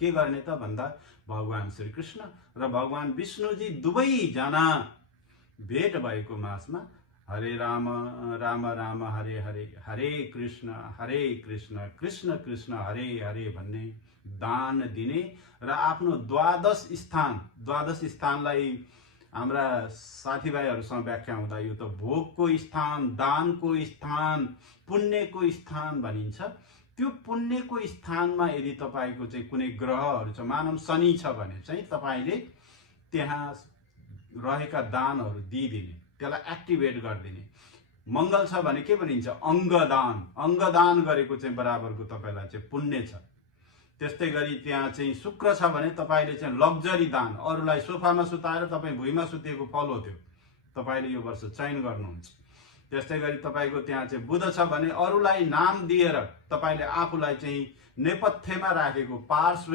के गर्ने त भन्दा भगवान श्रीकृष्ण र भगवान विष्णुजी दुवैजना भेट भएको मासमा हरे राम राम राम हरे हरे हरे कृष्ण कृष्ण कृष्ण हरे हरे भन्ने दान दिने र आफ्नो द्वादश स्थानलाई हाम्रा साथीभाइहरूसँग व्याख्या हुँदा यो त भोगको स्थान, दानको स्थान, पुण्यको स्थान भनिन्छ। त्यो पुण्यको स्थानमा यदि तपाईको चाहिँ कुनै ग्रहहरू छ, मानव शनि छ भने चाहिँ तपाईले त्यहाँ रहेका दानहरू दिइदिने, त्यसलाई एक्टिभेट गरिदिने। मंगल छ भने के भनिन्छ? अंगदान गरेको चाहिँ बराबरको तपाईलाई चाहिँ पुण्य छ। त्यस्तै गरी त्यहाँ चाहिँ शुक्र छ भने तपाईले चाहिँ लग्जरी दान, अरूलाई सोफामा सुताएर तपाई भुइँमा सुतेको फल हो त्यो, तपाईले यो वर्ष चयन गर्नुहुन्छ। त्यस्तै गरी तपाईको त्यहाँ चाहिँ बुध छ भने अरूलाई नाम दिएर तपाईले आफूलाई चाहिँ नेपथ्यमा राखेको पार्श्व